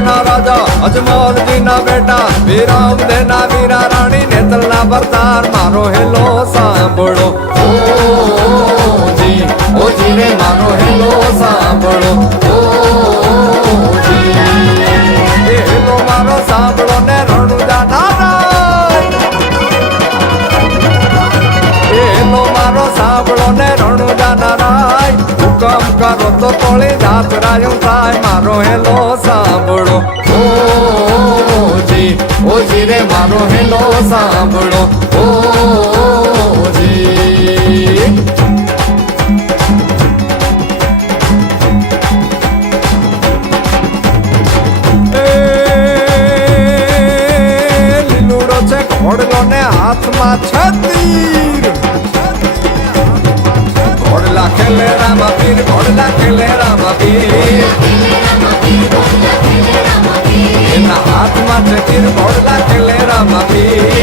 ના રાજા અજમલજી ના બેટા વિરામ દેના વીરા રાણી નેતલ ના ભરતાર મારો હેલો સાંભળો ઓજી રે મારો હેલો સાંભળો એ હેલો મારો સાંભળો ને રણુજા નારાય એ હેલો મારો સાંભળો ને રણુજા નારાય હુકમ કરો તો કોળી જાત રાયું થાય મારો હેલો સાંભળો ઓજી રે મારો હેલો સાંભળો ઓજી લીલુડો છે ઘોડલો ને હાથમાં છતીર ઘોડલા ખેલે રામા પીર ઘોડલા ખેલે રામા પીર એના હાથમાં છે તીર ઘોડલા ખેલે રામા પીર